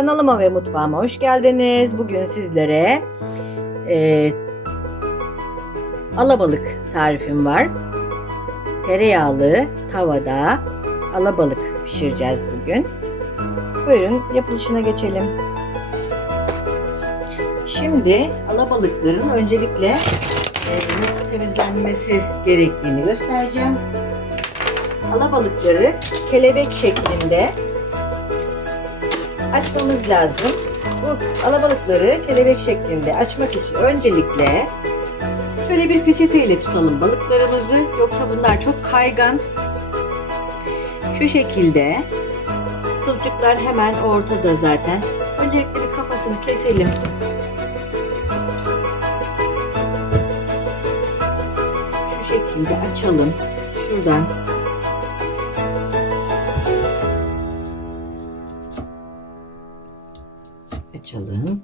Kanalıma ve mutfağıma hoş geldiniz. Bugün sizlere e, alabalık tarifim var. Tereyağlı tavada alabalık pişireceğiz bugün. Buyurun yapılışına geçelim. Şimdi alabalıkların öncelikle e, nasıl temizlenmesi gerektiğini göstereceğim. Alabalıkları kelebek şeklinde açmamız lazım. Bu alabalıkları kelebek şeklinde açmak için öncelikle şöyle bir peçete ile tutalım balıklarımızı. Yoksa bunlar çok kaygan. Şu şekilde kılçıklar hemen ortada zaten. Öncelikle bir kafasını keselim. Şu şekilde açalım. Şuradan açalım.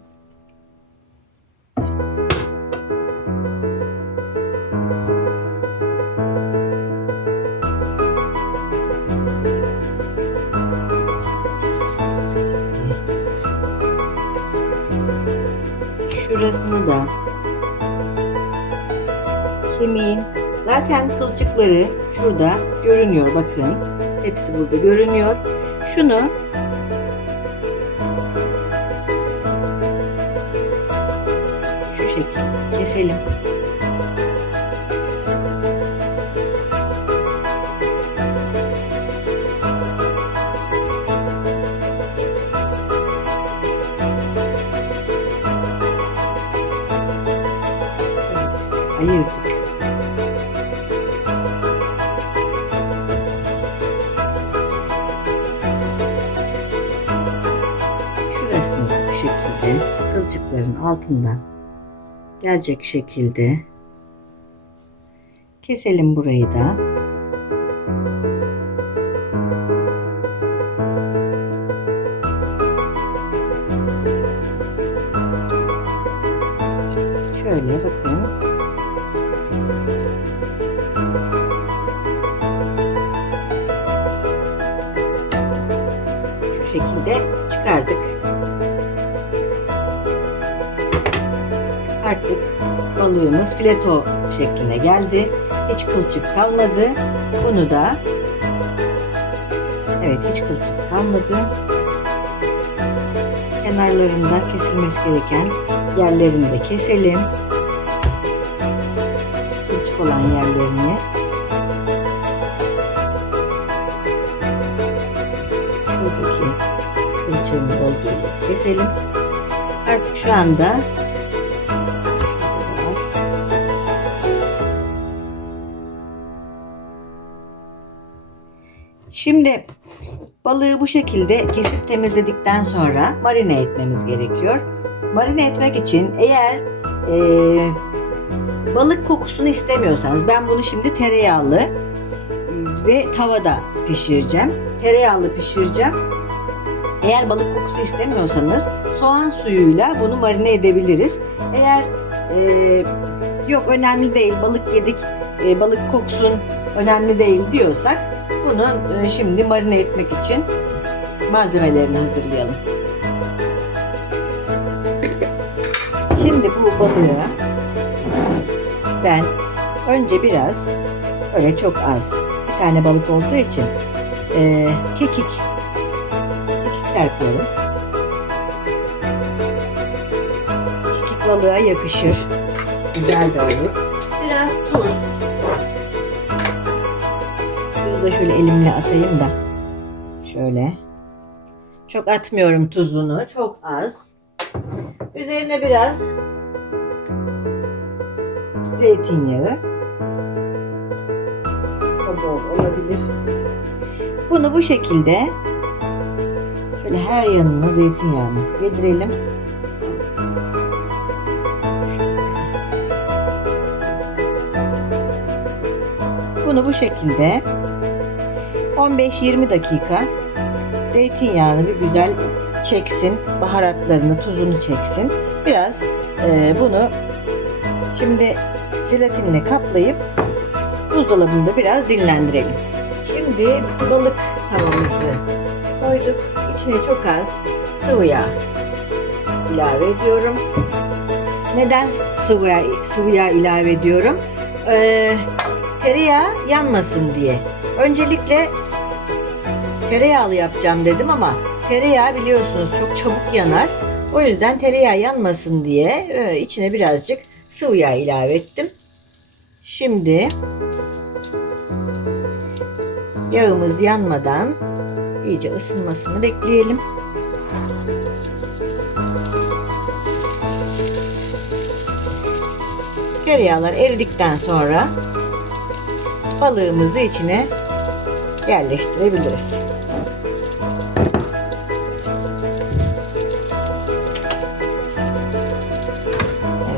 Şurasını da kemiğin zaten kılçıkları şurada görünüyor bakın. Hepsi burada görünüyor. Şunu şekilde keselim. Ayırdık. Şurasını bu şekilde kılçıkların altından gelecek şekilde keselim burayı da. Şöyle bakın. Şu şekilde çıkardık. Artık balığımız fileto şekline geldi. Hiç kılçık kalmadı. Bunu da Evet hiç kılçık kalmadı. Kenarlarında kesilmesi gereken yerlerini de keselim. Kılçık olan yerlerini. Şuradaki kılçığın olduğu keselim. Artık şu anda Şimdi balığı bu şekilde kesip temizledikten sonra marine etmemiz gerekiyor. Marine etmek için eğer eee, balık kokusunu istemiyorsanız ben bunu şimdi tereyağlı ve tavada pişireceğim. Tereyağlı pişireceğim. Eğer balık kokusu istemiyorsanız soğan suyuyla bunu marine edebiliriz. Eğer eee, yok önemli değil balık yedik e, balık koksun önemli değil diyorsak bunu e, şimdi marine etmek için malzemelerini hazırlayalım. Şimdi bu balığı ben önce biraz öyle çok az bir tane balık olduğu için e, kekik kekik serpiyorum. Kekik balığa yakışır. Güzel de olur. Biraz tuz. Da şöyle elimle atayım da. Şöyle. Çok atmıyorum tuzunu. Çok az. Üzerine biraz zeytinyağı. O bol olabilir. Bunu bu şekilde şöyle her yanına zeytinyağını yedirelim. Bunu bu şekilde 15-20 dakika zeytinyağını bir güzel çeksin. Baharatlarını, tuzunu çeksin. Biraz e, bunu şimdi jelatinle kaplayıp buzdolabında biraz dinlendirelim. Şimdi balık tavamızı koyduk. içine çok az sıvı yağ ilave ediyorum. Neden sıvı yağ, sıvı yağ ilave ediyorum? Ee, tereyağı yanmasın diye. Öncelikle tereyağlı yapacağım dedim ama tereyağı biliyorsunuz çok çabuk yanar. O yüzden tereyağı yanmasın diye e, içine birazcık sıvı yağ ilave ettim. Şimdi yağımız yanmadan iyice ısınmasını bekleyelim. Tereyağlar eridikten sonra balığımızı içine yerleştirebiliriz.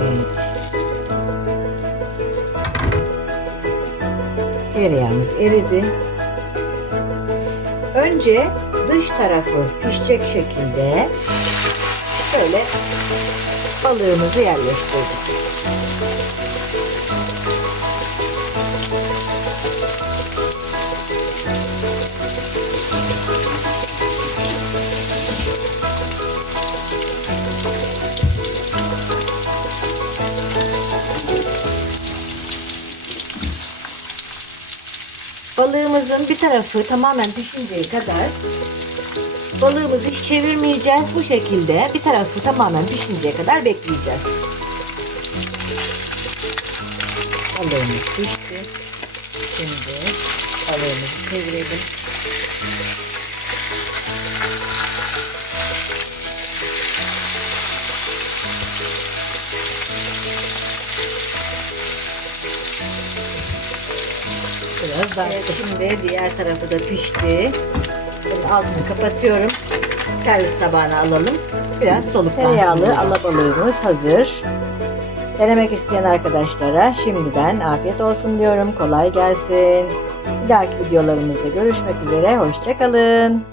Evet. Tereyağımız eridi. Önce dış tarafı pişecek şekilde şöyle balığımızı yerleştirdik. Balığımızın bir tarafı tamamen pişinceye kadar balığımızı hiç çevirmeyeceğiz. Bu şekilde bir tarafı tamamen pişinceye kadar bekleyeceğiz. Balığımız pişti. Şimdi balığımızı çevirelim. Biraz daha. Evet, şimdi diğer tarafı da pişti. Şimdi altını kapatıyorum. Servis tabağına alalım. Biraz soluklansın. Tereyağlı alabalığımız hazır. Denemek isteyen arkadaşlara şimdiden afiyet olsun diyorum. Kolay gelsin. Bir dahaki videolarımızda görüşmek üzere. Hoşçakalın.